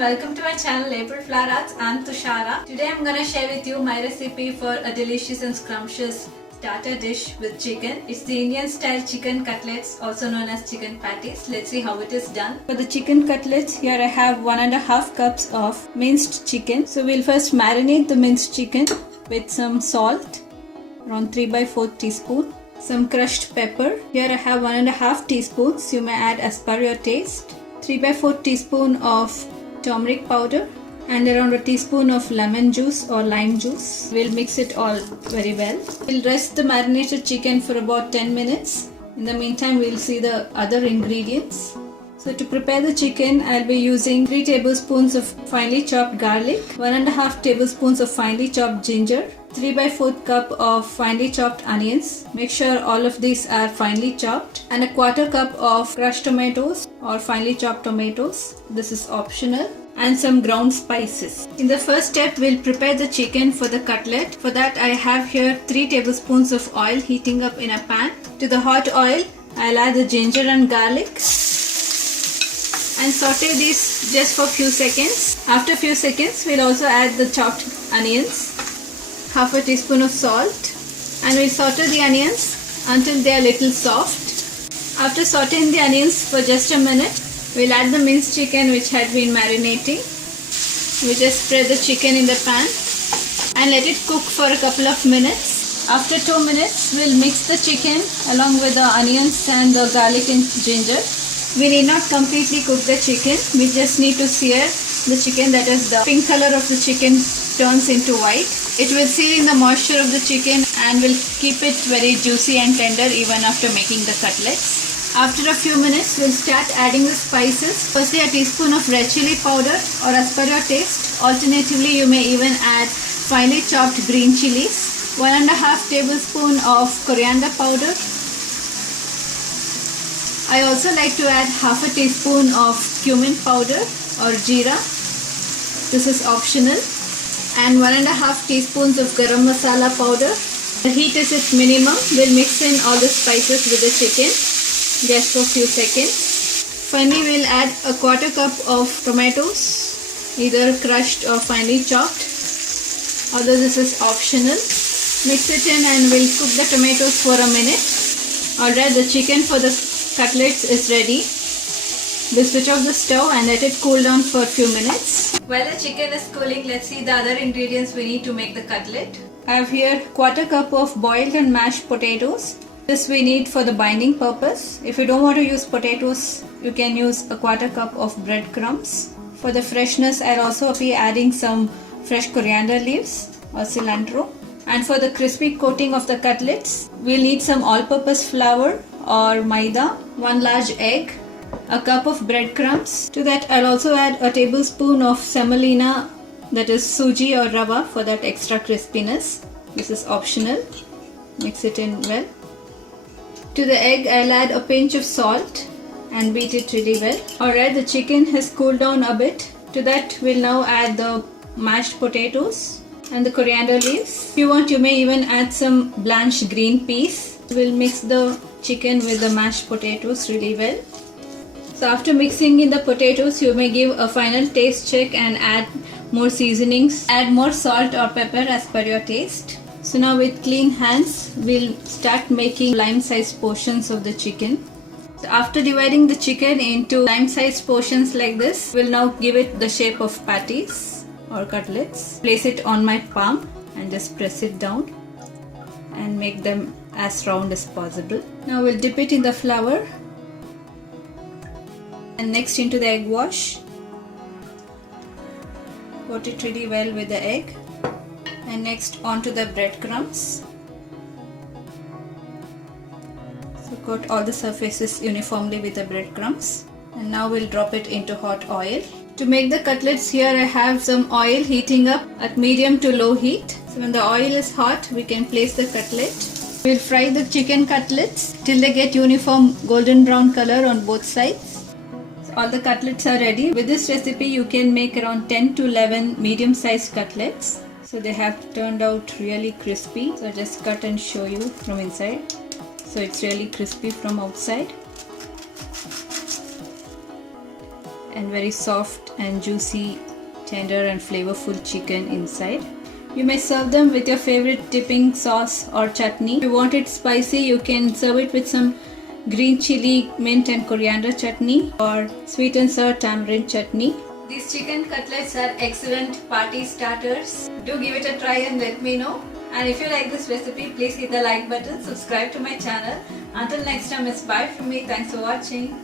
welcome to my channel April Flower Arts. I'm Tushara. Today I'm gonna share with you my recipe for a delicious and scrumptious starter dish with chicken. It's the Indian style chicken cutlets, also known as chicken patties. Let's see how it is done. For the chicken cutlets, here I have 1.5 cups of minced chicken. So we'll first marinate the minced chicken with some salt, around 3/4 teaspoon. Some crushed pepper. Here I have 1.5 teaspoons. You may add as per your taste. 3/4 teaspoon of turmeric powder and around a teaspoon of lemon juice or lime juice. We'll mix it all very well. We'll rest the marinated chicken for about 10 minutes. In the meantime, we'll see the other ingredients. So to prepare the chicken, I'll be using 3 tablespoons of finely chopped garlic, 1.5 tablespoons of finely chopped ginger, 3/4 cup of finely chopped onions. Make sure all of these are finely chopped, and a 1/4 cup of crushed tomatoes or finely chopped tomatoes. This is optional. And some ground spices. In the first step, we'll prepare the chicken for the cutlet. For that, I have here 3 tablespoons of oil heating up in a pan. To the hot oil, I'll add the ginger and garlic and saute these just for few seconds. After few seconds, we'll also add the chopped onions, half a teaspoon of salt, and we'll saute the onions until they are little soft. After sauteing the onions for just a minute, we'll add the minced chicken which had been marinating. We just spread the chicken in the pan and let it cook for a couple of minutes. After 2 minutes, we'll mix the chicken along with the onions and the garlic and ginger. We need not completely cook the chicken. We just need to sear the chicken, that is the pink color of the chicken turns into white. It will seal in the moisture of the chicken and will keep it very juicy and tender even after making the cutlets. After a few minutes, we'll start adding the spices. Firstly, a teaspoon of red chili powder or as per your taste. Alternatively, you may even add finely chopped green chilies. 1.5 tablespoon of coriander powder. I also like to add half a teaspoon of cumin powder or jeera. This is optional. And 1.5 teaspoons of garam masala powder. The heat is at minimum. We'll mix in all the spices with the chicken just for a few seconds. Finally, we'll add a 1/4 cup of tomatoes, either crushed or finely chopped, although this is optional. Mix it in and we'll cook the tomatoes for a minute. Alright, the chicken for the cutlets is ready. We'll switch off the stove and let it cool down for a few minutes. While the chicken is cooling, let's see the other ingredients we need to make the cutlet. I have here 1/4 cup of boiled and mashed potatoes. This we need for the binding purpose. If you don't want to use potatoes, you can use a 1/4 cup of breadcrumbs. For the freshness, I'll also be adding some fresh coriander leaves or cilantro. And for the crispy coating of the cutlets, we'll need some all-purpose flour or maida, 1 large egg, a cup of breadcrumbs. To that, I'll also add a tablespoon of semolina, that is suji or rava, for that extra crispiness. This is optional. Mix it in well. To the egg, I'll add a pinch of salt and beat it really well. Alright, the chicken has cooled down a bit. To that, we'll now add the mashed potatoes and the coriander leaves. If you want, you may even add some blanched green peas. We'll mix the chicken with the mashed potatoes really well. So after mixing in the potatoes, you may give a final taste check and add more seasonings. Add more salt or pepper as per your taste. So now with clean hands, we'll start making lime-sized portions of the chicken. So after dividing the chicken into lime-sized portions like this, we'll now give it the shape of patties or cutlets. Place it on my palm and just press it down and make them as round as possible. Now we'll dip it in the flour and next into the egg wash. Coat it really well with the egg. And next onto the breadcrumbs. So coat all the surfaces uniformly with the breadcrumbs. And now we'll drop it into hot oil. To make the cutlets, here I have some oil heating up at medium to low heat. So when the oil is hot, we can place the cutlet. We'll fry the chicken cutlets till they get uniform golden brown color on both sides. So all the cutlets are ready. With this recipe, you can make around 10 to 11 medium-sized cutlets. So they have turned out really crispy. So I just cut and show you from inside. So it's really crispy from outside. and very soft and juicy, tender and flavorful chicken inside. You may serve them with your favorite dipping sauce or chutney. If you want it spicy, you can serve it with some green chili, mint and coriander chutney or sweet and sour tamarind chutney. These chicken cutlets are excellent party starters. Do give it a try and let me know. And if you like this recipe, please hit the like button, subscribe to my channel. Until next time, it's bye from me. Thanks for watching.